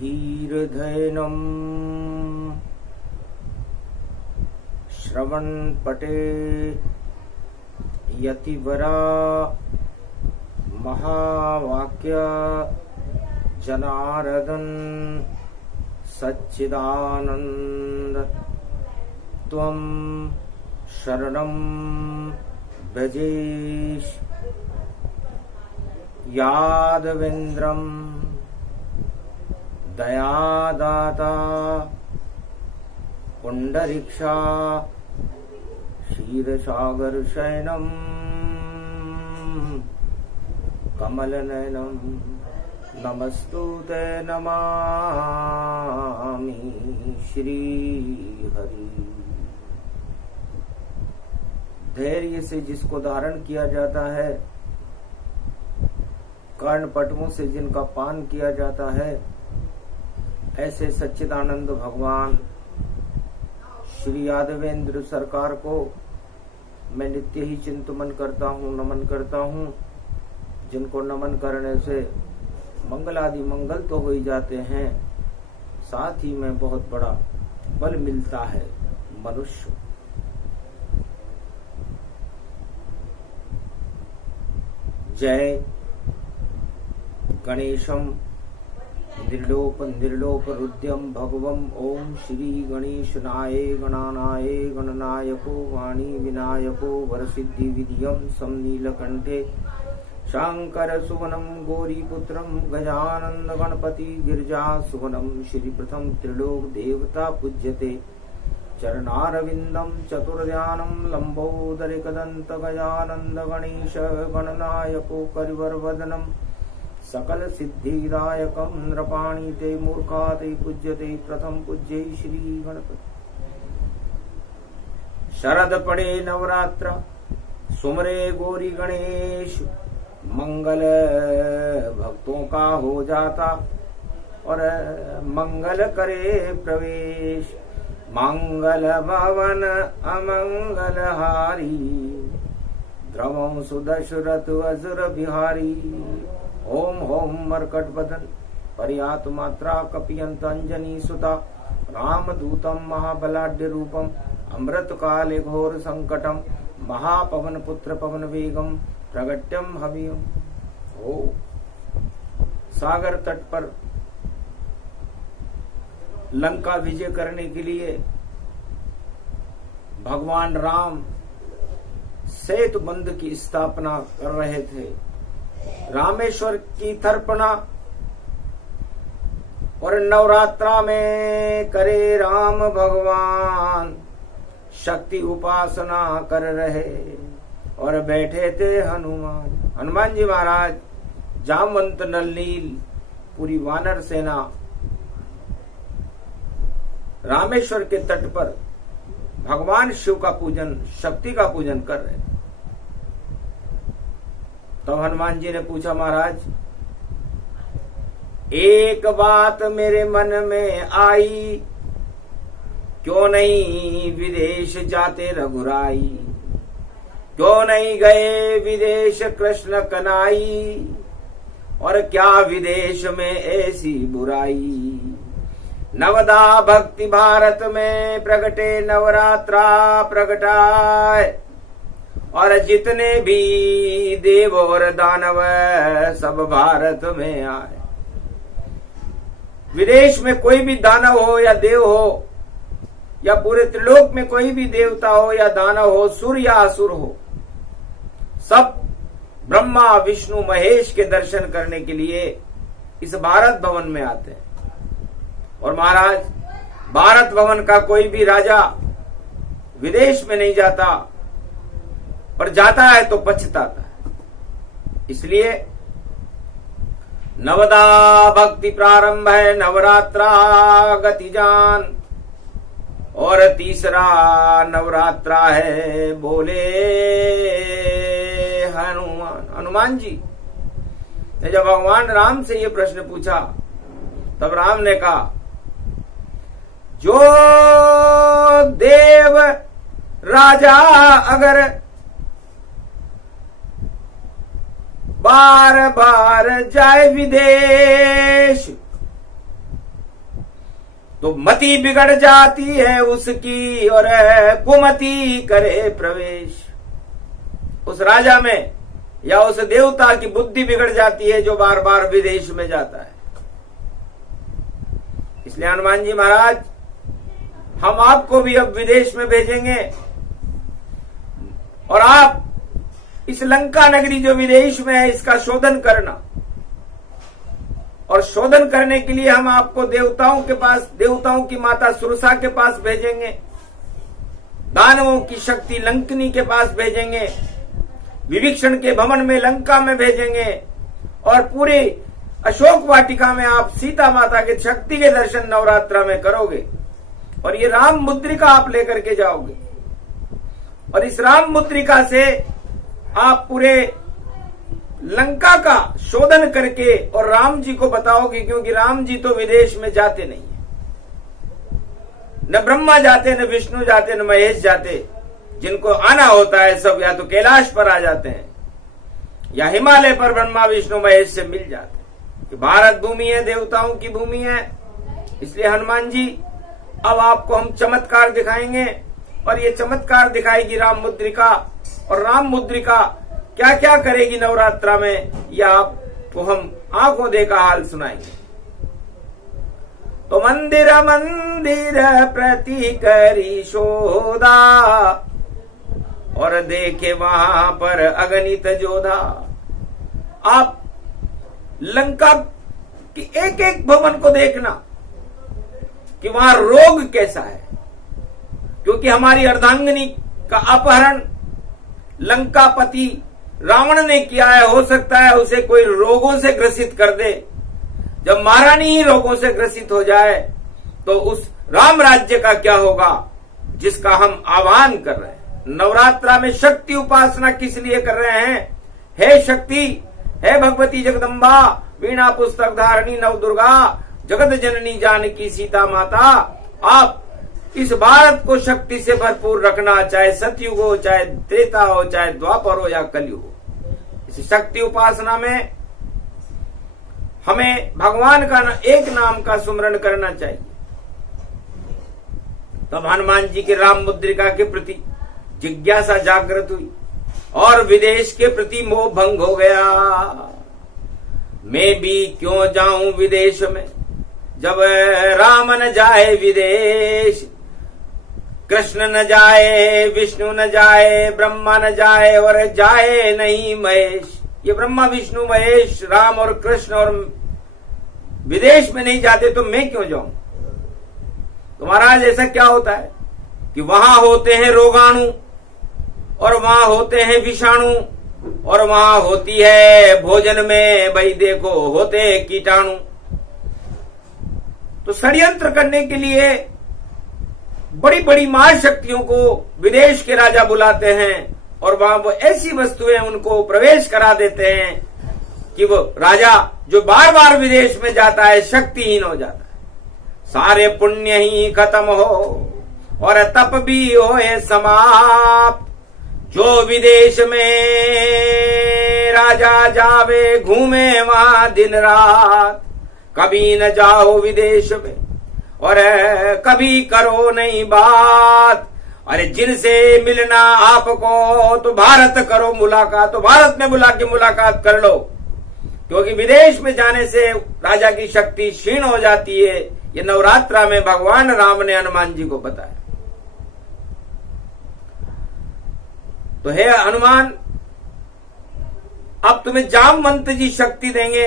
धीरधैनं श्रवणपटे यतिवरा महावाक्य जनार्दन सच्चिदानंद त्वं शरणं भजेश यादवेन्द्रं दयादाता पुंडरीक्षा क्षीरसागर शयनं कमलनयनं नमस्तुते नमामि श्री हरि। धैर्य से जिसको धारण किया जाता है, कर्णपटुओं से जिनका पान किया जाता है, ऐसे सच्चिदानंद भगवान श्री यादवेंद्र सरकार को मैं नित्य ही चिंतन करता हूँ, नमन करता हूँ। जिनको नमन करने से मंगल आदि मंगल तो हो ही जाते हैं, साथ ही में बहुत बड़ा बल मिलता है मनुष्य। जय गणेशम निर्लोप निर्लोप रुद्यम भगवम ओम श्री गणेशनाय गणानाय गणनायको वाणी विनायको वरसिद्धि विधियम समनीलकंठे शांकर सुवनम गौरीपुत्रम गजानंद गणपति गिरिजा सुवनम श्री प्रथम त्रिलोक देवता पूज्यते चरणारविंदम चतुर्ध्यानम लंबोदरिकदंत गजानंद गणेश गणनायको करिवरवदनम सकल सिद्धिदायकम नृपाणी ते मूर्खा ते पूज्यते प्रथम पूज्य श्री गणपति। शरद पड़े नवरात्र सुमरे गौरी गणेश, मंगल भक्तों का हो जाता और मंगल करे प्रवेश। मंगल भवन अमंगल हारी, द्रवं सुदशरथ असुर बिहारी। ओम होम मरकट बदन परियात मात्रा कपियंत अंजनी सुता, रामदूतम महाबलाढ्य रूपम अमृत काले घोर संकटम, महापवन पुत्र पवन वेगम प्रगट्यम हवियम। ओ सागर तट पर लंका विजय करने के लिए भगवान राम सेतु बंध की स्थापना कर रहे थे। रामेश्वर की तर्पणा और नवरात्रा में करे राम भगवान शक्ति उपासना कर रहे और बैठे थे हनुमान। हनुमान जी महाराज, जामवंत, नलनील, पूरी वानर सेना रामेश्वर के तट पर भगवान शिव का पूजन, शक्ति का पूजन कर रहे। तो हनुमान जी ने पूछा, महाराज एक बात मेरे मन में आई, क्यों नहीं विदेश जाते रघुराई, क्यों नहीं गए विदेश कृष्ण कनाई, और क्या विदेश में ऐसी बुराई। नवदा भक्ति भारत में प्रगटे नवरात्रा प्रगटाए, और जितने भी देव और दानव सब भारत में आए। विदेश में कोई भी दानव हो या देव हो, या पूरे त्रिलोक में कोई भी देवता हो या दानव हो, सुर या असुर हो, सब ब्रह्मा विष्णु महेश के दर्शन करने के लिए इस भारत भवन में आते हैं। और महाराज, भारत भवन का कोई भी राजा विदेश में नहीं जाता, और जाता है तो पछताता है। इसलिए नवदा भक्ति प्रारंभ है, नवरात्रा गति जान, और तीसरा नवरात्रा है बोले हनुमान जी ने जब भगवान राम से ये प्रश्न पूछा, तब राम ने कहा, जो देव राजा अगर बार बार जाए विदेश, तो मति बिगड़ जाती है उसकी और कुमति करे प्रवेश। उस राजा में या उस देवता की बुद्धि बिगड़ जाती है जो बार बार विदेश में जाता है। इसलिए हनुमान जी महाराज, हम आपको भी अब विदेश में भेजेंगे और आप इस लंका नगरी जो विदेश में है इसका शोधन करना। और शोधन करने के लिए हम आपको देवताओं के पास, देवताओं की माता सुरसा के पास भेजेंगे, दानवों की शक्ति लंकनी के पास भेजेंगे, विभीषण के भवन में लंका में भेजेंगे और पूरे अशोक वाटिका में आप सीता माता के शक्ति के दर्शन नवरात्रा में करोगे। और ये राम मुद्रिका आप लेकर के जाओगे और इस राम मुद्रिका से आप पूरे लंका का शोधन करके और राम जी को बताओगे, क्योंकि राम जी तो विदेश में जाते नहीं है। न ब्रह्मा जाते, न विष्णु जाते, न महेश जाते। जिनको आना होता है सब या तो कैलाश पर आ जाते हैं या हिमालय पर ब्रह्मा विष्णु महेश से मिल जाते हैं। भारत भूमि है, देवताओं की भूमि है। इसलिए हनुमान जी, अब आपको हम चमत्कार दिखाएंगे और ये चमत्कार दिखाएगी राम मुद्रिका। और राम मुद्रिका क्या क्या करेगी नवरात्रा में, यह आपको हम आंखों देखा हाल सुनाएंगे। तो मंदिर मंदिर प्रति करी शोधा और देखे वहां पर अगणित जोधा। आप लंका की एक एक भवन को देखना कि वहां रोग कैसा है, क्योंकि हमारी अर्धांगिनी का अपहरण लंकापति रावण ने किया है। हो सकता है उसे कोई रोगों से ग्रसित कर दे। जब महारानी ही रोगों से ग्रसित हो जाए तो उस राम राज्य का क्या होगा, जिसका हम आह्वान कर रहे हैं। नवरात्रा में शक्ति उपासना किस लिए कर रहे हैं? हे शक्ति, हे भगवती जगदम्बा, वीणा पुस्तक धारणी नवदुर्गा, जगत जननी जानकी सीता माता, आप इस भारत को शक्ति से भरपूर रखना, चाहे सतयुग हो, चाहे त्रेता हो, चाहे द्वापर हो या कलयुग हो। इस शक्ति उपासना में हमें भगवान का एक नाम का सुमरण करना चाहिए। तब हनुमान जी की राम मुद्रिका के प्रति जिज्ञासा जागृत हुई और विदेश के प्रति मोह भंग हो गया। मैं भी क्यों जाऊं विदेश में, जब राम न जाए विदेश, कृष्ण न जाए, विष्णु न जाए, ब्रह्मा न जाए और जाए नहीं महेश। ये ब्रह्मा विष्णु महेश राम और कृष्ण और विदेश में नहीं जाते तो मैं क्यों जाऊं। तो महाराज ऐसा क्या होता है कि वहां होते हैं रोगाणु और वहां होते हैं विषाणु और वहां होती है भोजन में भाई देखो होते हैं कीटाणु। तो षड्यंत्र करने के लिए बड़ी बड़ी महाशक्तियों को विदेश के राजा बुलाते हैं और वहां वो ऐसी वस्तुएं उनको प्रवेश करा देते हैं कि वो राजा जो बार बार विदेश में जाता है शक्तिहीन हो जाता है। सारे पुण्य ही खत्म हो और तप भी होए समाप्त। जो विदेश में राजा जावे, घूमे वहां दिन रात, कभी न जाओ विदेश में और कभी करो नहीं बात। अरे जिनसे मिलना आपको तो भारत करो मुलाकात, तो भारत में बुला के मुलाकात कर लो, क्योंकि विदेश में जाने से राजा की शक्ति क्षीण हो जाती है। ये नवरात्रा में भगवान राम ने हनुमान जी को बताया। तो हे हनुमान, अब तुम्हें जामवंत जी शक्ति देंगे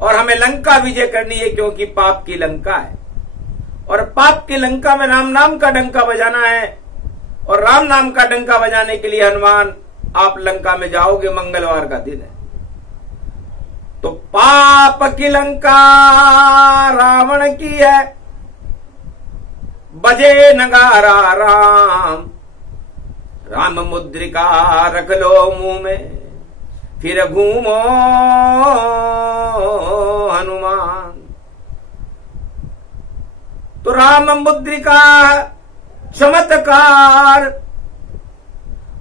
और हमें लंका विजय करनी है, क्योंकि पाप की लंका है और पाप की लंका में राम नाम का डंका बजाना है। और राम नाम का डंका बजाने के लिए हनुमान आप लंका में जाओगे, मंगलवार का दिन है। तो पाप की लंका रावण की है, बजे नगारा राम, राम मुद्रिका रख लो मुंह में, फिर घूमो हनुमान। तो राम मुद्रिका चमत्कार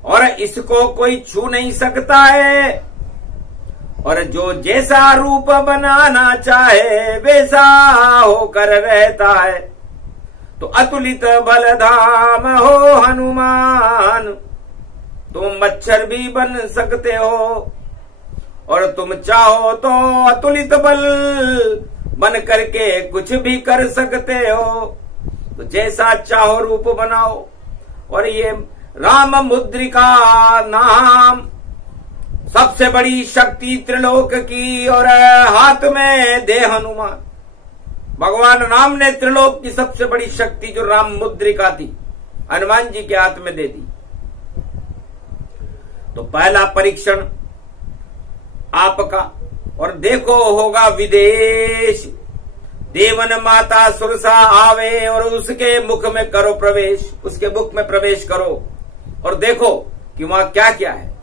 और इसको कोई छू नहीं सकता है और जो जैसा रूप बनाना चाहे वैसा होकर रहता है। तो अतुलित बल धाम हो हनुमान, तुम मच्छर भी बन सकते हो और तुम चाहो तो अतुलित बल बन करके कुछ भी कर सकते हो। तो जैसा चाहो रूप बनाओ। और ये राम मुद्रिका नाम सबसे बड़ी शक्ति त्रिलोक की, और हाथ में दे हनुमान। भगवान राम ने त्रिलोक की सबसे बड़ी शक्ति जो राम मुद्रिका थी हनुमान जी के हाथ में दे दी। तो पहला परीक्षण आपका, और देखो होगा विदेश, देवन माता सुरसा आवे और उसके मुख में करो प्रवेश, उसके मुख में प्रवेश करो और देखो कि वहां क्या क्या है,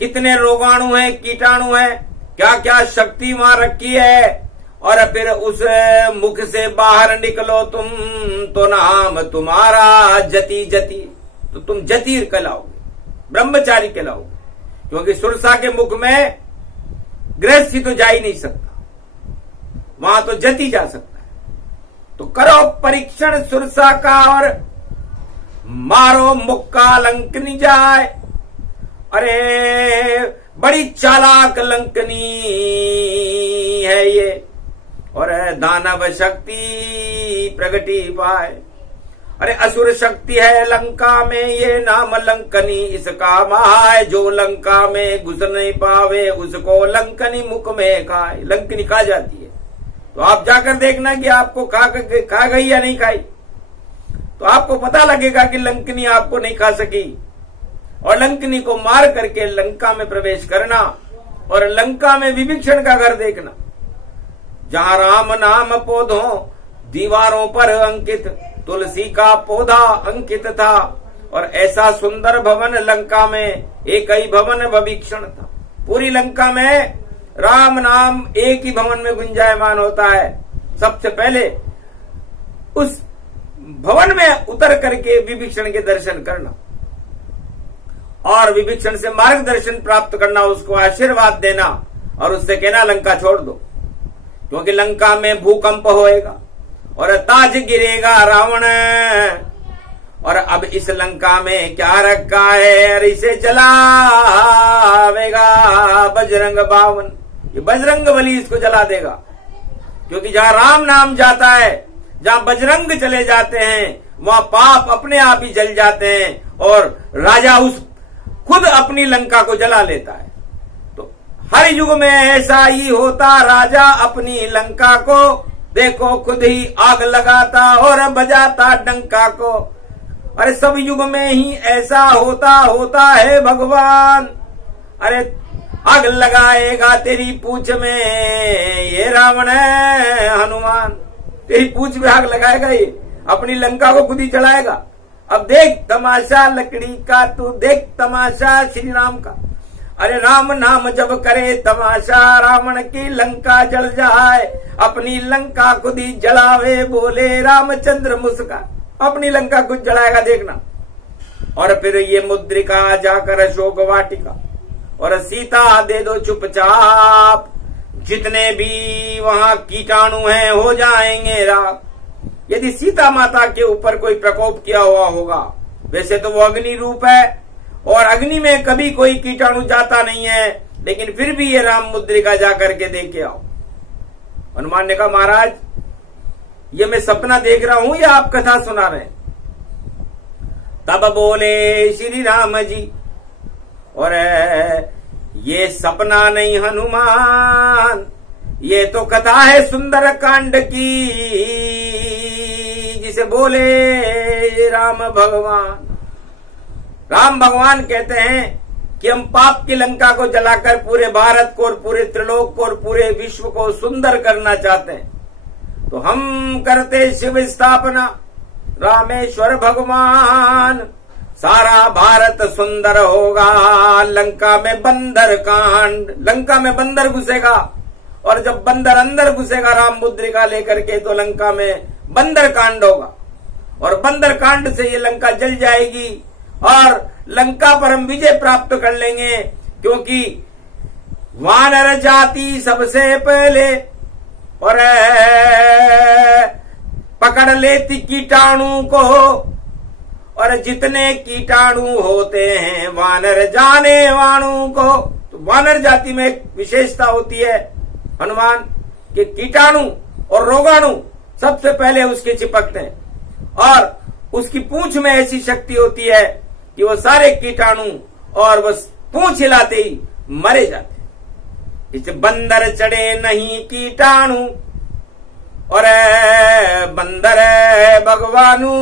कितने रोगाणु हैं, कीटाणु हैं, क्या क्या शक्ति वहां रखी है। और फिर उस मुख से बाहर निकलो तुम, तो नाम तुम्हारा जति जति, तो तुम जति कहलाओगे, ब्रह्मचारी कहलाओगे, क्योंकि सुरसा के मुख में गृहस्थी तो जा ही नहीं सकता, वहां तो जति जा सकता है। तो करो परीक्षण सुरसा का और मारो मुक्का लंकनी जाए। अरे बड़ी चालाक लंकनी है ये, और दानव शक्ति प्रगटी पाए। अरे असुर शक्ति है लंका में, ये नाम लंकनी इसका महाय, जो लंका में घुस नहीं पावे उसको लंकनी मुख में खाए। लंकनी खा जाती है, तो आप जाकर देखना कि आपको खा गई या नहीं खाई, तो आपको पता लगेगा कि लंकनी आपको नहीं खा सकी। और लंकनी को मार करके लंका में प्रवेश करना, और लंका में विभीषण का घर देखना, जहां राम नाम पौधों दीवारों पर अंकित, तुलसी का पौधा अंकित था। और ऐसा सुंदर भवन लंका में एक ही भवन विभीषण था। पूरी लंका में राम नाम एक ही भवन में गुंजायमान होता है। सबसे पहले उस भवन में उतर करके विभीषण के दर्शन करना और विभीषण से मार्गदर्शन प्राप्त करना, उसको आशीर्वाद देना और उससे कहना लंका छोड़ दो, क्योंकि लंका में भूकंप होएगा और ताज गिरेगा रावण। और अब इस लंका में क्या रखा है, और इसे जलावेगा बजरंग बावन, ये बजरंग बली इसको जला देगा। क्योंकि जहां राम नाम जाता है, जहां बजरंग चले जाते हैं, वहां पाप अपने आप ही जल जाते हैं और राजा उस खुद अपनी लंका को जला लेता है। तो हर युग में ऐसा ही होता, राजा अपनी लंका को देखो खुद ही आग लगाता और बजाता डंका को। अरे सब युग में ही ऐसा होता है भगवान। अरे आग लगाएगा तेरी पूंछ में ये रावण है हनुमान, तेरी पूंछ में आग लगाएगा, ये अपनी लंका को खुद ही चलाएगा। अब देख तमाशा लकड़ी का, तू देख तमाशा श्री राम का। अरे राम नाम जब करे तमाशा, रावण की लंका जल जाए, अपनी लंका खुद ही जलावे, बोले रामचंद्र मुस्का, अपनी लंका खुद जलाएगा देखना। और फिर ये मुद्रिका जाकर अशोक वाटिका और सीता दे दो चुपचाप, जितने भी वहां कीटाणु हैं हो जाएंगे राख। यदि सीता माता के ऊपर कोई प्रकोप किया हुआ होगा, वैसे तो वो अग्नि रूप है और अग्नि में कभी कोई कीटाणु जाता नहीं है, लेकिन फिर भी ये राम मुद्रिका जाकर के देख के आओ। हनुमान ने कहा महाराज ये मैं सपना देख रहा हूं या आप कथा सुना रहे हैं? तब बोले श्री राम जी, और ये सपना नहीं हनुमान, ये तो कथा है सुंदर कांड की, जिसे बोले राम भगवान। राम भगवान कहते हैं कि हम पाप की लंका को जलाकर पूरे भारत को और पूरे त्रिलोक को और पूरे विश्व को सुंदर करना चाहते हैं, तो हम करते शिव स्थापना, रामेश्वर भगवान, सारा भारत सुंदर होगा। लंका में बंदर कांड, लंका में बंदर घुसेगा, और जब बंदर अंदर घुसेगा राम मुद्रिका लेकर के, तो लंका में बंदर कांड होगा, और बंदर कांड से ये लंका जल जाएगी और लंका पर हम विजय प्राप्त कर लेंगे। क्योंकि वानर जाति सबसे पहले और पकड़ लेती कीटाणु को, और जितने कीटाणु होते हैं वानर जाने वाणु को। तो वानर जाति में एक विशेषता होती है हनुमान के कीटाणु और रोगाणु सबसे पहले उसके चिपकते हैं, और उसकी पूंछ में ऐसी शक्ति होती है कि वो सारे कीटाणु और वो पूंछ हिलाते ही मरे जाते हैं। इस बंदर चढ़े नहीं कीटाणु और बंदर भगवानू,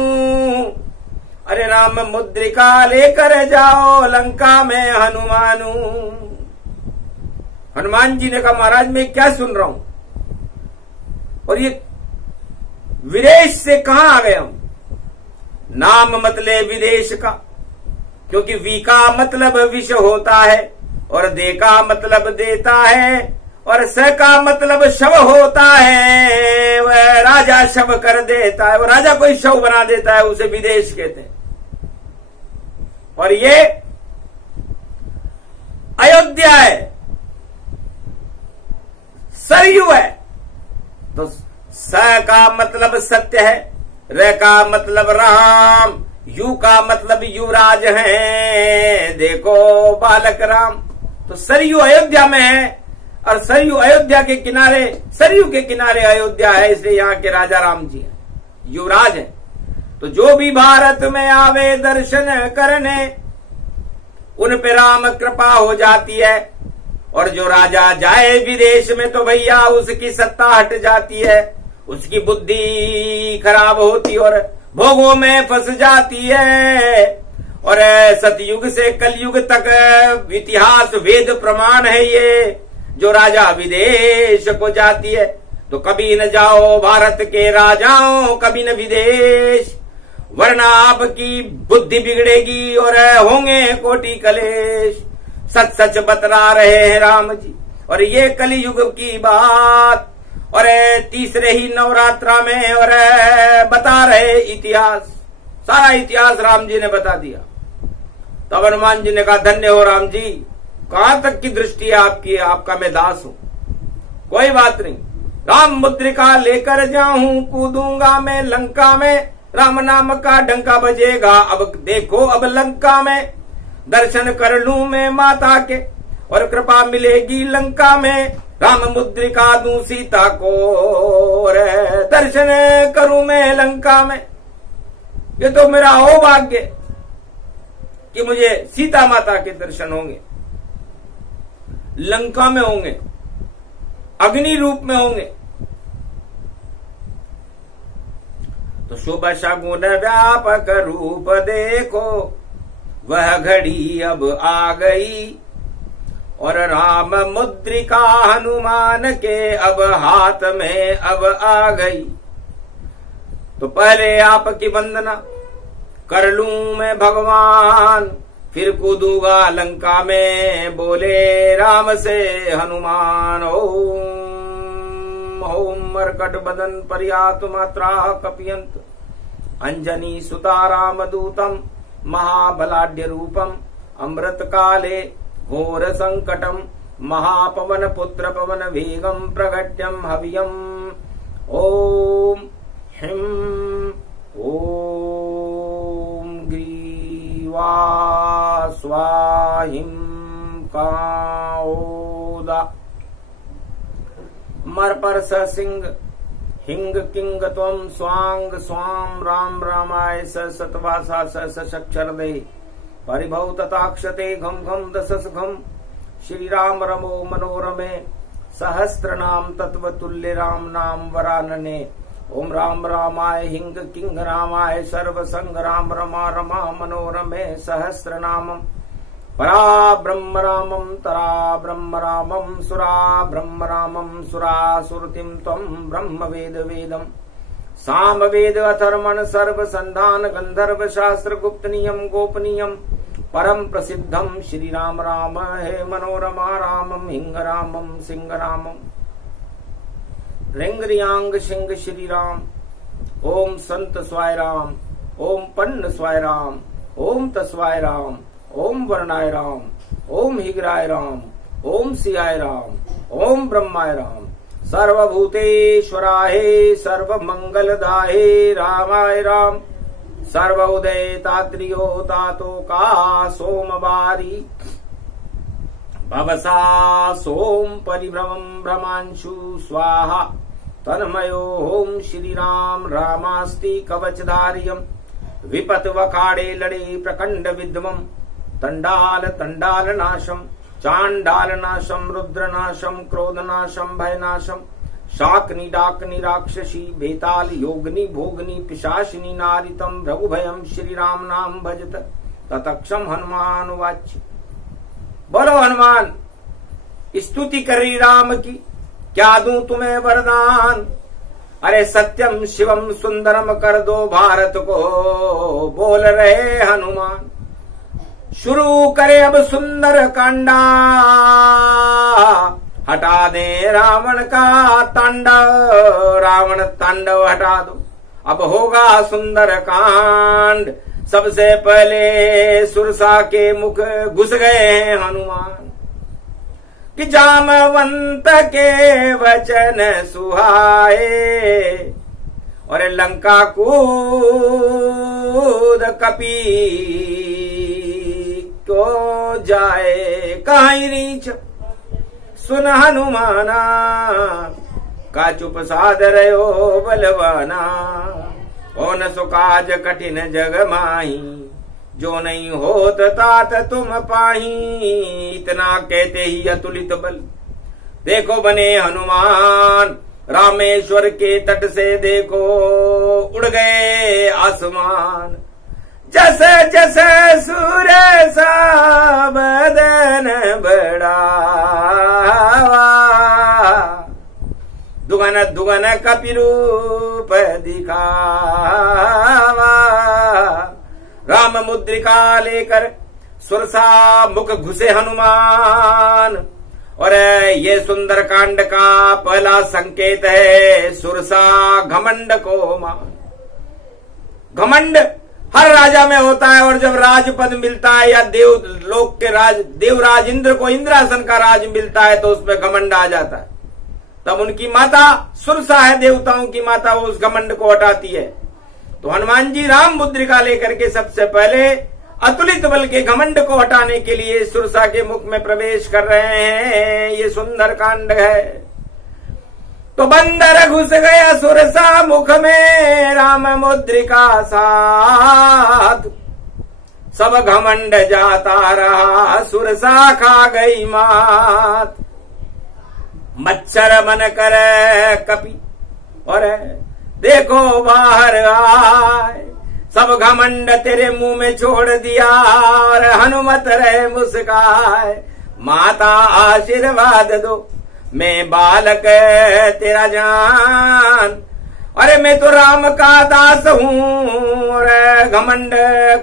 अरे राम मुद्रिका लेकर जाओ लंका में हनुमानू। हनुमान जी ने कहा महाराज मैं क्या सुन रहा हूं, और ये विदेश से कहां आ गए हम। नाम मतलब विदेश का, क्योंकि वी का मतलब विष होता है, और दे का मतलब देता है, और स का मतलब शव होता है। वह राजा शव कर देता है, वो राजा कोई शव बना देता है, उसे विदेश कहते हैं। और ये अयोध्या है, सरयू है। तो स का मतलब सत्य है, र का मतलब राम, यू का मतलब युवराज है, देखो बालक राम। तो सरयू अयोध्या में है, और सरयू अयोध्या के किनारे, सरयू के किनारे अयोध्या है, इसलिए यहाँ के राजा राम जी हैं, युवराज हैं। तो जो भी भारत में आवे दर्शन करने, उन पे राम कृपा हो जाती है। और जो राजा जाए विदेश में तो भैया उसकी सत्ता हट जाती है, उसकी बुद्धि खराब होती और भोगों में फंस जाती है। और सतयुग से कलयुग तक इतिहास वेद प्रमाण है ये, जो राजा विदेश को जाती है। तो कभी न जाओ भारत के राजाओं, कभी न विदेश, वरना आपकी बुद्धि बिगड़ेगी और होंगे कोटि कलेश। सच सच बतला रहे हैं राम जी, और ये कलयुग की बात, और तीसरे ही नवरात्रा में और बता रहे इतिहास, सारा इतिहास राम जी ने बता दिया। तब हनुमान जी ने कहा धन्य हो राम जी, कहां तक की दृष्टि है आपकी, आपका मैं दास हूं, कोई बात नहीं। राम मुद्रिका लेकर जाऊं, कूदूंगा मैं लंका में, राम नाम का डंका बजेगा, अब देखो अब लंका में। दर्शन कर लूं मैं माता के, और कृपा मिलेगी लंका में। राम मुद्रिका दूं सीता को, और दर्शन करूं मैं लंका में। ये तो मेरा सौभाग्य कि मुझे सीता माता के दर्शन होंगे, लंका में होंगे, अग्नि रूप में होंगे। तो शुभ शगुन व्यापक रूप देखो, वह घड़ी अब आ गई, और राम मुद्रिका हनुमान के अब हाथ में अब आ गई। तो पहले आपकी वंदना कर लूं मैं भगवान, फिर कूदूंगा लंका में, बोले राम से हनुमान। ओम ओम मरकट बदन पर्यातु मात्रा कपियंत, अंजनी सुता राम दूतम, महाबलाढ्य रूपम, अमृत काले घोर संकटम, महापवन पुत्र पवन वेगम प्रगट्यम हवियम। ओम हिम ओम ग्रीवा स्वाहिम काओदा, मरपर सिंह हिंग किंग त्वं स्वांग स्वाम राम रामाय सतवासा सक्षर दे, परिभव तथाक्षते घम घम दशस घम, श्री राम रमो मनोरमे, सहस्त्र नाम तत्व तुल्य राम नाम वरानने। ओम राम रामाय हिंग किंग रामाय सर्व संग राम रमा रमा मनोरमे, सहस्त्र नामम परा ब्रह्म रामम तरा ब्रह्म रामम, सुरा ब्रह्म रामम सुरा सुरतिम त्वं ब्रह्म वेद वेदम, साम वेद अथर्वण सर्व संधान गंधर्व शास्त्र गुप्त नियम गोपनीयम, परम प्रसिद्धम श्री राम राम हे मनोरमा रामम, हिंग रामम सिंह रामम, रिंग रियांग सिंह श्री राम। ओम संत स्वाय राम, ओम पन्न स्वाय राम, ओम तस्वाय राम, ओम वर्णाय राम, ओम हिगराय राम, ओम सियाय राम, ओम ब्रह्माय राम। सर्वभूतेश्वराय सर्वमंगलदाय रामाय राम। सर्वोदय तात्रियो तातो का सोमवारी भवसा सोम परिभ्रमं भ्रमांशु स्वाहा तन्मयो ओम श्री राम। रामास्ति कवचधारियम विपत वखाड़े लड़े प्रकंड विद्मम। तंडाल तंडाल नाशम चांडाल नाशम रुद्र नाशम क्रोध नाशम भय नाशम। शाकनी डाकनी राक्षसी बेताल योगनी भोगनी पिशाचिनी नारितम भृगुभयम श्री राम नाम भजत ततक्षम हनुमान वाच्य। बोलो हनुमान, स्तुति करी राम की, क्या दूं तुम्हें वरदान। अरे सत्यम शिवम सुंदरम कर दो भारत को, बोल रहे हनुमान। शुरू करे अब सुंदर कांडा, हटा दे रावण का तांडव। रावण तांडव हटा दो, अब होगा सुंदर कांड। सबसे पहले सुरसा के मुख घुस गए हनुमान, कि जामवंत के वचन सुहाए। और लंका कूद कपी को जाए कहीं रीच। सुन हनुमाना का चुप साध रहो बलवाना। कौन सुकाज कठिन जग माही, जो नहीं होत तात तुम पाही। इतना कहते ही अतुलित बल देखो बने हनुमान। रामेश्वर के तट से देखो उड़ गए आसमान। जस जस सूर्य सा बदन बढ़ावा, दुगन दुगन कपिरूप दिखावा। राम मुद्रिका लेकर सुरसा मुख घुसे हनुमान। और ये सुंदर कांड का पहला संकेत है सुरसा घमंड को मान। घमंड हर राजा में होता है, और जब राजपद मिलता है या देवलोक के देवराज इंद्र को इंद्रासन का राज मिलता है तो उसमें घमंड आ जाता है। तब उनकी माता सुरसा है, देवताओं की माता, वो उस घमंड को हटाती है। तो हनुमान जी राम मुद्रिका लेकर के सबसे पहले अतुलित बल के घमंड को हटाने के लिए सुरसा के मुख में प्रवेश कर रहे हैं। ये सुंदर कांड है। तो बंदर घुस गया सुरसा मुख में, राम मुद्रिका साथ। सब घमंड जाता रहा, सुरसा खा गई मात। मच्छर मन कर कपि और देखो बाहर आए। सब घमंड तेरे मुंह में छोड़ दिया, और हनुमत रहे मुस्काए। माता आशीर्वाद दो, मैं बालक तेरा जान। अरे मैं तो राम का दास हूँ, और घमंड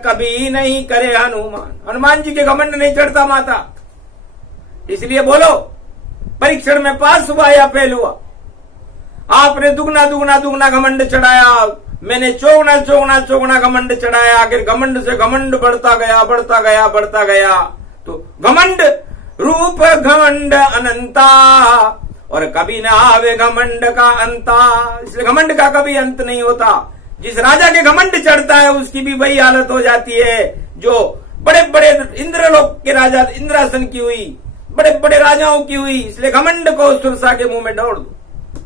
कभी नहीं करे हनुमान। हनुमान जी के घमंड नहीं चढ़ता माता, इसलिए बोलो परीक्षण में पास हुआ या फेल हुआ। आपने दुगना दुगना दुगना घमंड चढ़ाया, मैंने चौगुना चौगुना चौगुना घमंड चढ़ाया। आखिर घमंड से घमंड बढ़ता गया बढ़ता गया बढ़ता गया। तो घमंड रूप घमंड अनंता, और कभी न आवे घमंड का अंता। इसलिए घमंड का कभी अंत नहीं होता। जिस राजा के घमंड चढ़ता है उसकी भी वही हालत हो जाती है जो बड़े बड़े इंद्रलोक के राजा इंद्रासन की हुई, बड़े बड़े राजाओं की हुई। इसलिए घमंड को सुरसा के मुंह में दौड़ दो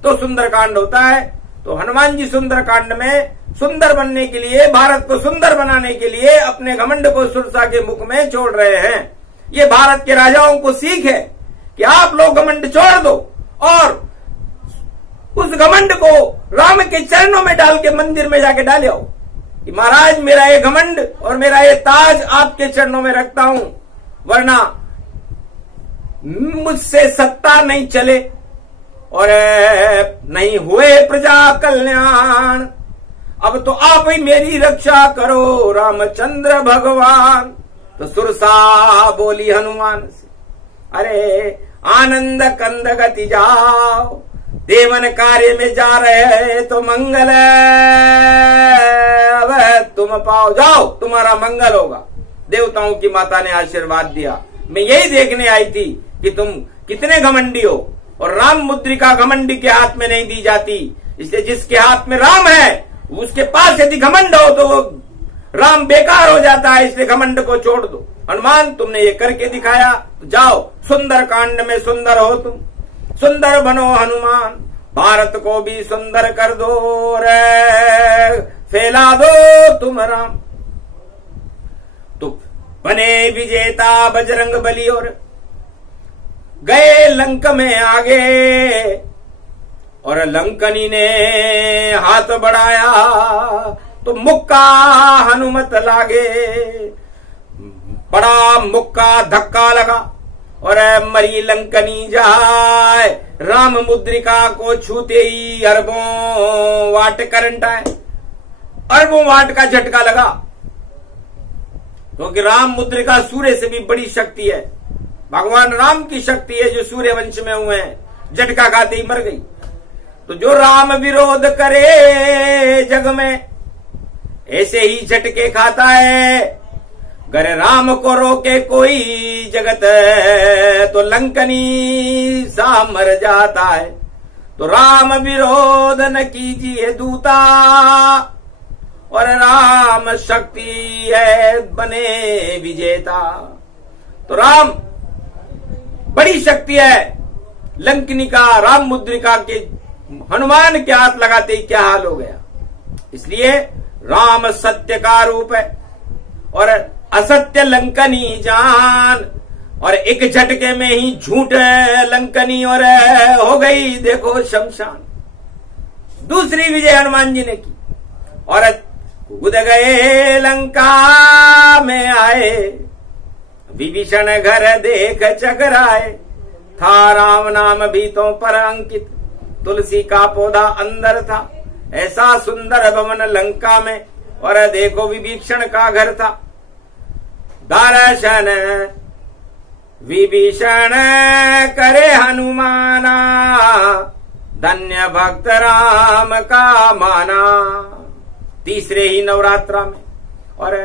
तो सुंदर कांड होता है। तो हनुमान जी सुंदर कांड में सुंदर बनने के लिए, भारत को सुंदर बनाने के लिए अपने घमंड को सुरसा के मुख में छोड़ रहे हैं। ये भारत के राजाओं को सीख है कि आप लोग घमंड छोड़ दो और उस घमंड को राम के चरणों में डाल के मंदिर में जाके डाले आओ कि महाराज मेरा ये घमंड और मेरा ये ताज आपके चरणों में रखता हूं, वरना मुझसे सत्ता नहीं चले और नहीं हुए प्रजा कल्याण। अब तो आप ही मेरी रक्षा करो रामचंद्र भगवान। तो सुरसा बोली हनुमान से, अरे आनंद कंद गति जाओ, देवन कार्य में जा रहे हैं तो मंगल अब तुम पाओ, जाओ तुम्हारा मंगल होगा। देवताओं की माता ने आशीर्वाद दिया। मैं यही देखने आई थी कि तुम कितने घमंडी हो। और राम मुद्रिका घमंडी के हाथ में नहीं दी जाती, इसलिए जिसके हाथ में राम है उसके पास यदि घमंड हो तो वो राम बेकार हो जाता है, इसलिए घमंड को छोड़ दो। हनुमान तुमने ये करके दिखाया, तो जाओ सुंदर कांड में सुंदर हो तुम, सुंदर बनो हनुमान, भारत को भी सुंदर कर दो रे, फैला दो तुम राम। तो बने विजेता बजरंग बली और गए लंक में आगे, और लंकनी ने हाथ बढ़ाया तो मुक्का हनुमत लागे, बड़ा मुक्का धक्का लगा और मरी लंकनी जाए। राम मुद्रिका को छूते ही अरबों वाट करंट आए, अरबों वाट का झटका लगा, क्योंकि राम मुद्रिका सूर्य से भी बड़ी शक्ति है, भगवान राम की शक्ति है जो सूर्य वंश में हुए हैं। झटका खाते ही मर गई। तो जो राम विरोध करे जग में, ऐसे ही झटके खाता है। गर राम को रोके कोई जगत, तो लंकनी सा मर जाता है। तो राम विरोध न कीजिए दूता, और राम शक्ति है बने विजेता। तो राम बड़ी शक्ति है। लंकनी का राम मुद्रिका के हनुमान के हाथ लगाते ही क्या हाल हो गया। इसलिए राम सत्य का रूप है और असत्य लंकनी जान, और एक झटके में ही झूठ लंकनी और हो गई देखो शमशान। दूसरी विजय हनुमान जी ने की और कूद गए लंका में आए, विभीषण घर देख चकराए। था राम नाम भीतों पर अंकित, तुलसी का पौधा अंदर था। ऐसा सुंदर भवन लंका में, और देखो विभीषण का घर था। दर्शन विभीषण करे हनुमाना, धन्य भक्त राम का माना। तीसरे ही नवरात्रा में और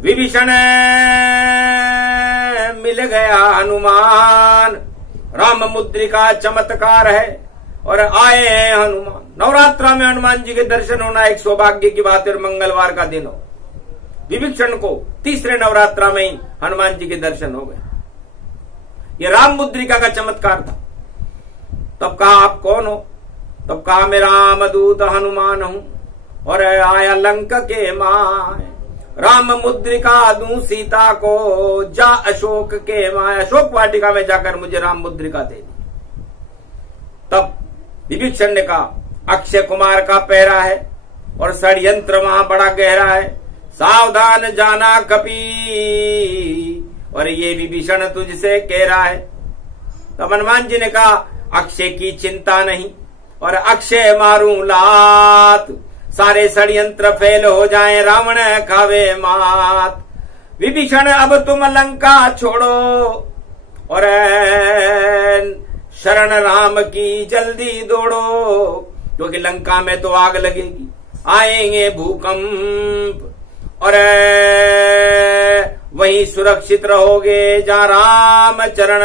विभीषण मिल गया हनुमान। राम मुद्रिका चमत्कार है और आए हैं हनुमान। नवरात्रा में हनुमान जी के दर्शन होना एक सौभाग्य की बात है। मंगलवार का दिन हो, विभीषण को तीसरे नवरात्रा में ही हनुमान जी के दर्शन हो गए। ये राम मुद्रिका का चमत्कार था। तब कहा आप कौन हो? तब कहा मैं रामदूत हनुमान हूं और आया लंका के माय। राम मुद्रिका दूं सीता को, जा अशोक के माय। अशोक वाटिका में जाकर मुझे राम मुद्रिका दे दी। तब विभीषण ने कहा अक्षय कुमार का पहरा है और षड्यंत्र वहां बड़ा गहरा है, सावधान जाना कपी, और ये विभीषण तुझसे कह रहा है। तब हनुमान जी ने कहा अक्षय की चिंता नहीं और अक्षय मारूं लात, सारे षड्यंत्र फेल हो जाएं, रावण खावे मात। विभीषण अब तुम लंका छोड़ो और शरण राम की जल्दी दौड़ो, क्योंकि लंका में तो आग लगेगी, आएंगे भूकंप, और वहीं सुरक्षित रहोगे जहां राम चरण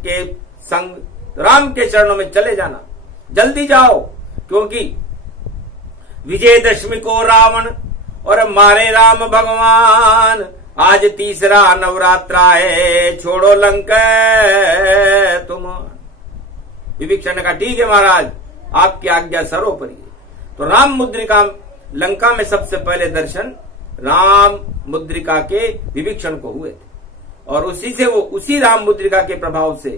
के संग। राम के चरणों में चले जाना, जल्दी जाओ, क्योंकि विजयदशमी को रावण और मारे राम भगवान। आज तीसरा नवरात्रा है, छोड़ो लंका तुम। विभीषण ने कहा ठीक है महाराज, आपकी आज्ञा सर्वोपरि। तो राम मुद्रिका लंका में सबसे पहले दर्शन राम मुद्रिका के विभीषण को हुए थे, और उसी से वो उसी राम मुद्रिका के प्रभाव से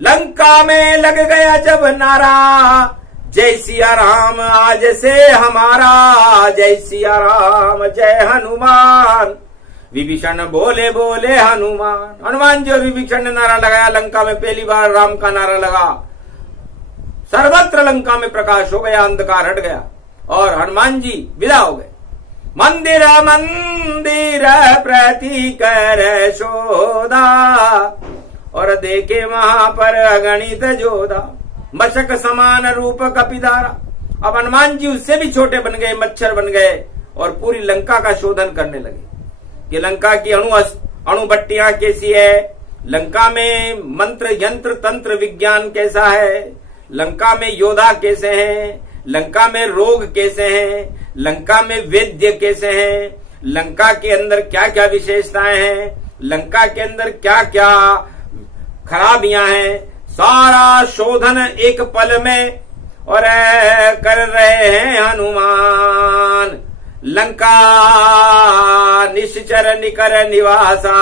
लंका में लग गया जब नारा, जय सिया राम आज से हमारा, जय सिया राम जय हनुमान। विभीषण बोले बोले हनुमान। हनुमान जी और विभीषण ने नारा लगाया। लंका में पहली बार राम का नारा लगा, सर्वत्र लंका में प्रकाश हो गया, अंधकार हट गया और हनुमान जी विदा हो गए। मंदिर मंदिर प्रति कर शोधा, और देखे वहां पर अगणित जोधा, मशक समान रूप कपिधारा। अब हनुमान जी उससे भी छोटे बन गए, मच्छर बन गए, और पूरी लंका का शोधन करने लगे कि लंका की अणु भट्टियां कैसी है, लंका में मंत्र यंत्र तंत्र विज्ञान कैसा है, लंका में योद्धा कैसे हैं, लंका में रोग कैसे हैं, लंका में वैद्य कैसे हैं, लंका के अंदर क्या क्या विशेषताएं हैं, लंका के अंदर क्या क्या खराबियां हैं, सारा शोधन एक पल में और कर रहे हैं हनुमान। लंका निश्चर निकर निवासा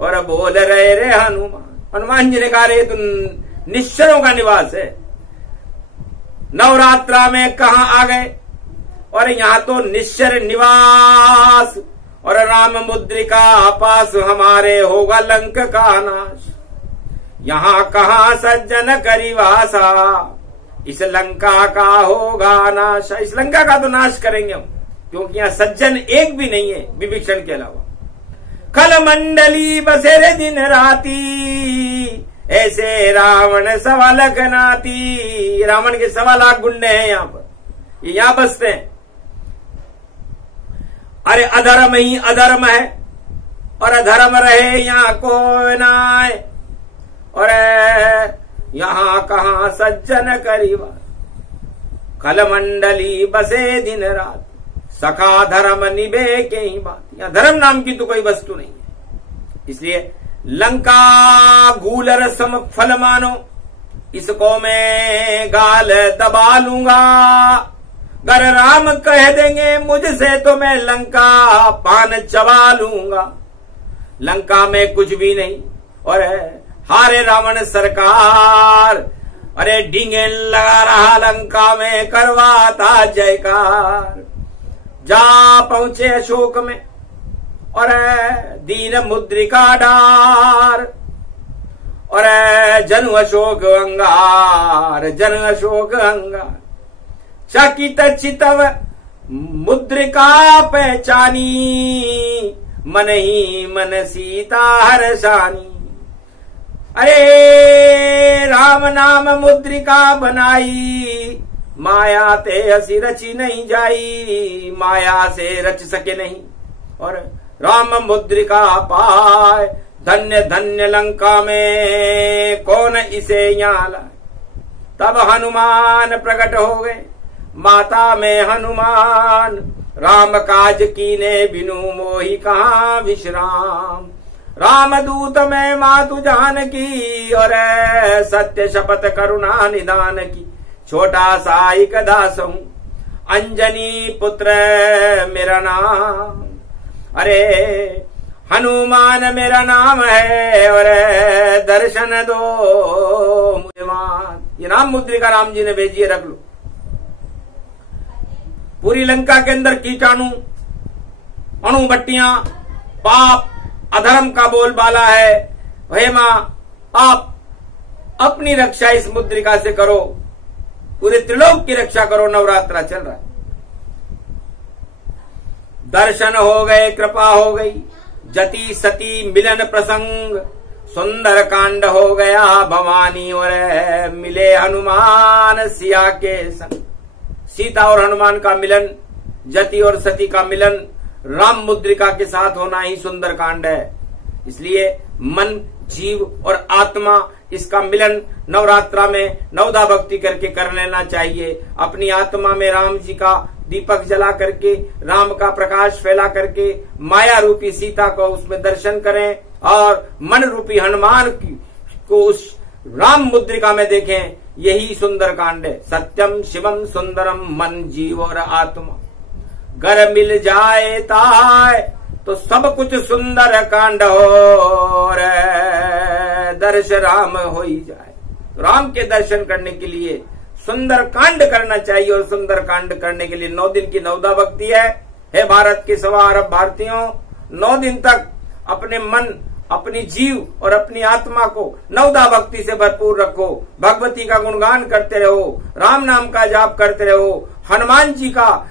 और बोल रहे रे हनुमान। हनुमान जी ने कहा रे तो निश्चरों का निवास है, नवरात्रा में कहा आ गए और यहां तो निश्चर निवास और राम मुद्रिका पास हमारे होगा लंक का नाश। यहां कहा सज्जन करिवासा, इस लंका का होगा नाश। इस लंका का तो नाश करेंगे हम, क्योंकि यहां सज्जन एक भी नहीं है विभीषण के अलावा। खल मंडली बसेरे दिन राती, ऐसे रावण सवा लाख नाती। रावण के 1.25 लाख गुंडे हैं यहां पर, ये यहां बसते हैं। अरे अधर्म ही अधर्म है और अधर्म रहे यहां कोई नाय, और यहां कहां सज्जन करीबा। खल मंडली बसे दिन रात, सखा धर्म निभे के ही बात। यहां धर्म नाम की तो कोई वस्तु नहीं है। इसलिए लंका गूलर सम फल मानो, इसको मैं गाल दबा लूंगा। गर राम कह देंगे मुझसे तो मैं लंका पान चबा लूंगा। लंका में कुछ भी नहीं और हारे रावण सरकार, अरे डींगे लगा रहा लंका में करवाता जयकार। जा पहुंचे अशोक में और दीन मुद्रिका डार, और जनु अशोक अंगार, जन अशोक अंगार। चकित चितव मुद्रिका पहचानी, मन ही मन सीता हर्षानी। अरे राम नाम मुद्रिका बनाई, माया ते हसी रची नहीं जाई, माया से रच सके नहीं। और राम मुद्रिका पाए, धन्य धन्य लंका में कौन इसे यहाँ लाए। तब हनुमान प्रकट हो गए, माता में हनुमान। राम काज कीने बिनु मोहि कहाँ विश्राम। राम दूत में मातु जानकी, और सत्य शपथ करुणा निदान की। छोटा सा एक दास हूं, अंजनी पुत्र मेरा नाम। अरे हनुमान मेरा नाम है, और दर्शन दो मुझे मान। ये नाम मुद्रिका राम जी ने भेजी है, रख लो। पूरी लंका के अंदर कीटाणु, अणुभट्टियां, पाप, अधर्म का बोलबाला है। हे मां, आप अपनी रक्षा इस मुद्रिका से करो, पूरे त्रिलोक की रक्षा करो। नवरात्रा चल रहा है। दर्शन हो गए, कृपा हो गई, जति सती मिलन प्रसंग। सुंदर कांड हो गया भवानी, और मिले हनुमान सिया के संग। सीता और हनुमान का मिलन, जति और सती का मिलन राम मुद्रिका के साथ होना ही सुंदर कांड है। इसलिए मन, जीव और आत्मा, इसका मिलन नवरात्रा में नवदा भक्ति करके कर लेना चाहिए। अपनी आत्मा में राम जी का दीपक जला करके, राम का प्रकाश फैला करके माया रूपी सीता को उसमें दर्शन करें, और मन रूपी हनुमान को उस राम मुद्रिका में देखें। यही सुंदर कांड है। सत्यम शिवम सुंदरम, मन जीव और आत्मा घर मिल जाए ताय, तो सब कुछ सुंदर कांड हो, और दर्श राम हो ही जाए। तो राम के दर्शन करने के लिए सुंदर कांड करना चाहिए, और सुंदर कांड करने के लिए 9 दिन की नवदा भक्ति है। हे भारत के 1.25 अरब भारतीयों, 9 दिन तक अपने मन, अपनी जीव और अपनी आत्मा को नवदा भक्ति से भरपूर रखो। भगवती का गुणगान करते रहो, राम नाम का जाप करते रहो, हनुमान जी का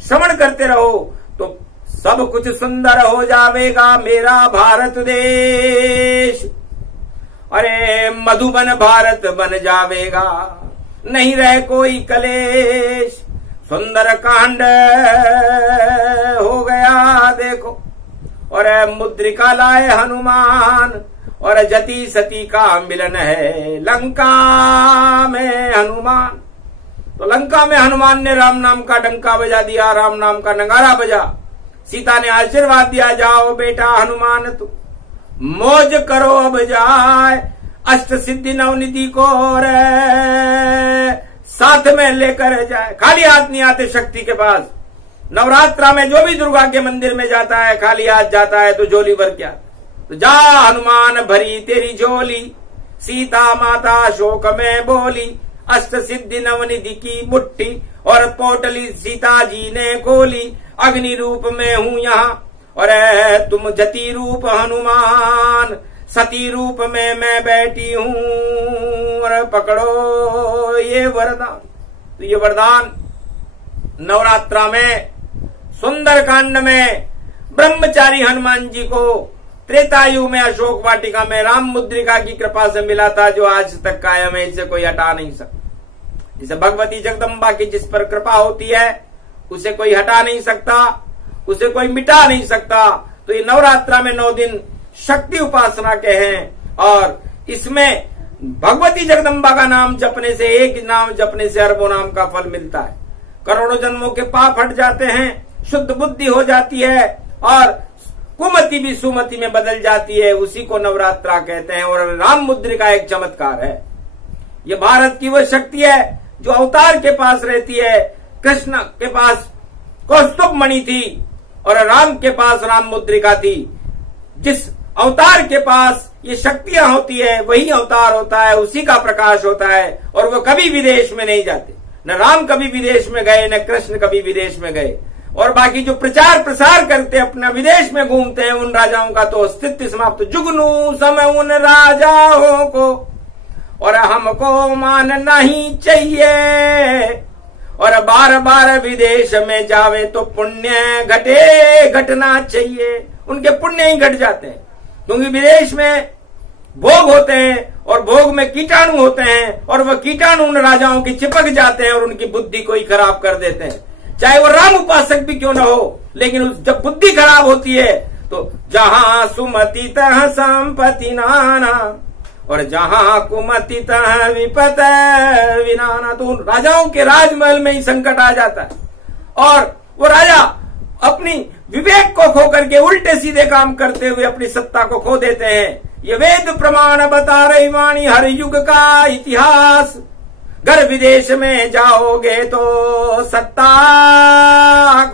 श्रवण करते रहो, तो सब कुछ सुंदर हो जाएगा मेरा भारत देश। अरे मधुबन भारत बन जाएगा, नहीं रहे कोई कलेश। सुंदर कांड हो गया देखो, और मुद्रिका लाए हनुमान, और जति सती का मिलन है लंका में हनुमान। तो लंका में हनुमान ने राम नाम का डंका बजा दिया, राम नाम का नगारा बजा। सीता ने आशीर्वाद दिया, जाओ बेटा हनुमान तू मौज करो अब जाए, अष्ट सिद्धि नवनिधि को रे साथ में लेकर जाए। खाली हाथ नहीं आते शक्ति के पास। नवरात्रा में जो भी दुर्गा के मंदिर में जाता है खाली हाथ जाता है तो झोली भर क्या। तो जा हनुमान भरी तेरी झोली, सीता माता शोक में बोली, अष्ट सिद्धि नवनिधि की मुट्ठी और पोटली सीता जी ने खोली। अग्नि रूप में हूं यहाँ और तुम जति रूप हनुमान, सती रूप में मैं बैठी हूं और पकड़ो ये वरदान। तो ये वरदान नवरात्रा में सुंदर कांड में ब्रह्मचारी हनुमान जी को त्रेतायुग में अशोक वाटिका में राम मुद्रिका की कृपा से मिला था, जो आज तक कायम है, इसे कोई हटा नहीं सकता। जिसे भगवती जगदम्बा की जिस पर कृपा होती है उसे कोई हटा नहीं सकता, उसे कोई मिटा नहीं सकता। तो ये नवरात्रा में 9 दिन शक्ति उपासना के हैं और इसमें भगवती जगदम्बा का नाम जपने से, एक नाम जपने से अरबों नाम का फल मिलता है। करोड़ों जन्मों के पाप हट जाते हैं, शुद्ध बुद्धि हो जाती है और कुमति भी सुमति में बदल जाती है। उसी को नवरात्रा कहते हैं और राम मुद्रिका एक चमत्कार है। ये भारत की वह शक्ति है जो अवतार के पास रहती है। कृष्ण के पास कौस्तुभ मणि थी और राम के पास राम मुद्रिका थी। जिस अवतार के पास ये शक्तियां होती है वही अवतार होता है, उसी का प्रकाश होता है और वो कभी विदेश में नहीं जाते। न राम कभी विदेश में गए, न कृष्ण कभी विदेश में गए। और बाकी जो प्रचार प्रसार करते अपना विदेश में घूमते हैं उन राजाओं का तो अस्तित्व समाप्त। जुगनू समय उन राजाओं को और हमको मान नहीं चाहिए, और बार बार विदेश में जावे तो पुण्य घटे घटना चाहिए। उनके पुण्य ही घट जाते हैं क्योंकि विदेश में भोग होते हैं और भोग में कीटाणु होते हैं और वह कीटाणु उन राजाओं की चिपक जाते हैं और उनकी बुद्धि को ही खराब कर देते हैं। चाहे वो राम उपासक भी क्यों ना हो, लेकिन जब बुद्धि खराब होती है तो जहां सुमति तह संपत्ति नाना और जहां कुमति तह विपत विनाना। तो उन राजाओं के राजमहल में ही संकट आ जाता है और वो राजा अपनी विवेक को खो करके उल्टे सीधे काम करते हुए अपनी सत्ता को खो देते हैं। ये वेद प्रमाण बता रही वाणी हर युग का इतिहास। घर विदेश में जाओगे तो सत्ता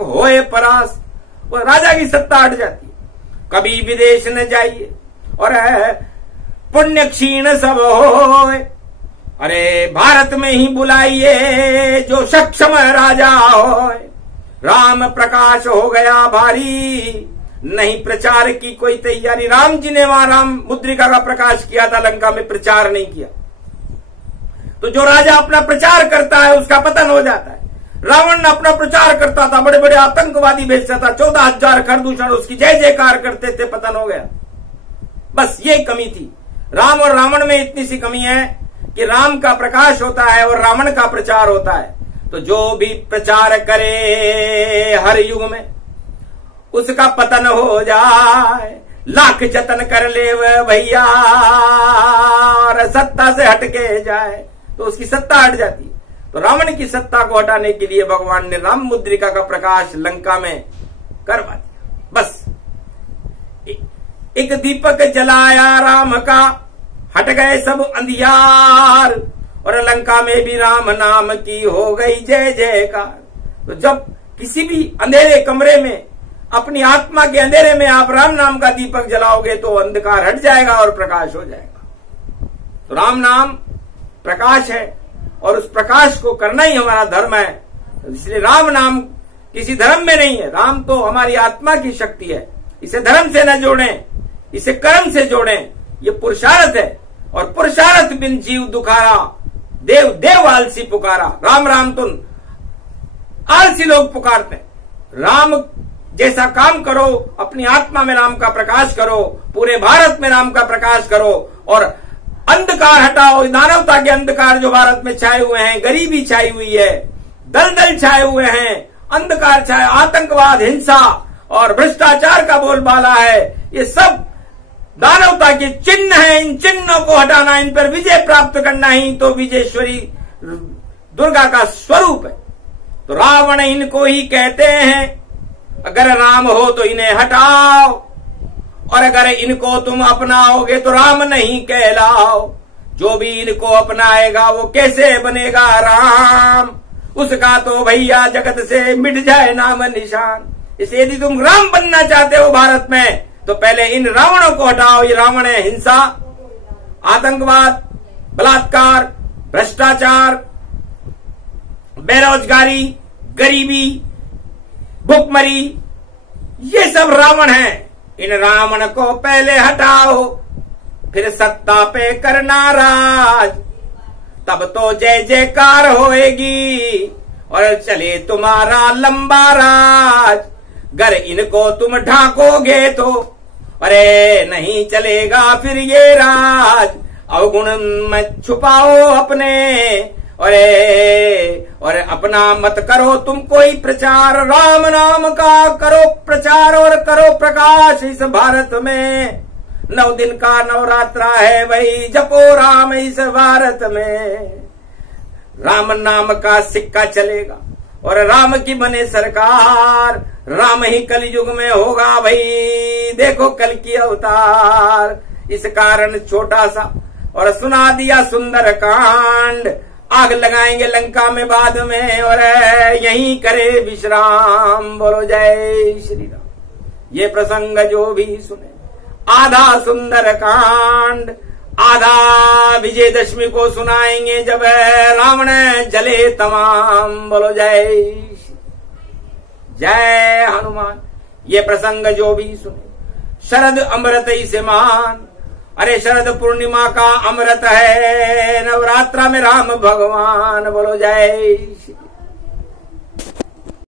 होए परास। वो राजा की सत्ता हट जाती है। कभी विदेश न जाइए और पुण्य क्षीण सब होए। अरे भारत में ही बुलाइए जो सक्षम राजा होए। राम प्रकाश हो गया भारी, नहीं प्रचार की कोई तैयारी। राम जी ने वहां राम मुद्रिका का प्रकाश किया था, लंका में प्रचार नहीं किया। तो जो राजा अपना प्रचार करता है उसका पतन हो जाता है। रावण अपना प्रचार करता था, बड़े बड़े आतंकवादी भेजता था, 14,000 खरदूषण उसकी जय जयकार करते थे, पतन हो गया। बस ये कमी थी। राम और रावण में इतनी सी कमी है कि राम का प्रकाश होता है और रावण का प्रचार होता है। तो जो भी प्रचार करे हर युग में उसका पतन हो जाए। लाख जतन कर ले भैया और सत्ता से हटके जाए तो उसकी सत्ता हट जाती है। तो रावण की सत्ता को हटाने के लिए भगवान ने राम मुद्रिका का प्रकाश लंका में करवा दिया। बस एक दीपक जलाया राम का, हट गए सब अंधियार और लंका में भी राम नाम की हो गई जय जयकार। तो जब किसी भी अंधेरे कमरे में, अपनी आत्मा के अंधेरे में आप राम नाम का दीपक जलाओगे तो अंधकार हट जाएगा और प्रकाश हो जाएगा। तो राम नाम प्रकाश है और उस प्रकाश को करना ही हमारा धर्म है। इसलिए राम नाम किसी धर्म में नहीं है। राम तो हमारी आत्मा की शक्ति है। इसे धर्म से न जोड़ें, इसे कर्म से जोड़ें। ये पुरुषार्थ है और पुरुषार्थ बिन जीव दुखारा, देव देव आलसी पुकारा। राम राम तुम आलसी लोग पुकारते हैं। राम जैसा काम करो, अपनी आत्मा में राम का प्रकाश करो, पूरे भारत में राम का प्रकाश करो और अंधकार हटाओ। दानवता के अंधकार जो भारत में छाए हुए हैं, गरीबी छाई हुई है, दलदल छाए हुए हैं, अंधकार छाए, आतंकवाद, हिंसा और भ्रष्टाचार का बोलबाला है। ये सब दानवता के चिन्ह हैं, इन चिन्हों को हटाना, इन पर विजय प्राप्त करना ही तो विजयेश्वरी दुर्गा का स्वरूप है। तो रावण इनको ही कहते हैं। अगर राम हो तो इन्हें हटाओ, और अगर इनको तुम अपनाओगे तो राम नहीं कहलाओ। जो भी इनको अपनाएगा वो कैसे बनेगा राम, उसका तो भैया जगत से मिट जाए नाम निशान। इसे यदि तुम राम बनना चाहते हो भारत में तो पहले इन रावणों को हटाओ। ये रावण है हिंसा, आतंकवाद, बलात्कार, भ्रष्टाचार, बेरोजगारी, गरीबी, भुखमरी, ये सब रावण है। इन रावण को पहले हटाओ, फिर सत्ता पे करना राज, तब तो जय जयकार होएगी और चले तुम्हारा लंबा राज। अगर इनको तुम ढाकोगे तो अरे नहीं चलेगा फिर ये राज। अवगुण मत छुपाओ अपने, और अपना मत करो तुम कोई प्रचार। राम नाम का करो प्रचार और करो प्रकाश इस भारत में। 9 दिन का नवरात्रा है वही जपो राम इस भारत में। राम नाम का सिक्का चलेगा और राम की बने सरकार। राम ही कलयुग में होगा भाई, देखो कल की अवतार। इस कारण छोटा सा और सुना दिया सुंदर कांड। आग लगाएंगे लंका में बाद में और यहीं करे विश्राम। बोलो जय श्री राम। ये प्रसंग जो भी सुने, आधा सुंदर कांड आधा विजयदशमी को सुनाएंगे जब रावण जले तमाम। बोलो जय हनुमान। ये प्रसंग जो भी सुने, शरद अमृत इसे मान। अरे शरद पूर्णिमा का अमृत है नवरात्रा में राम भगवान। बोलो जय श्री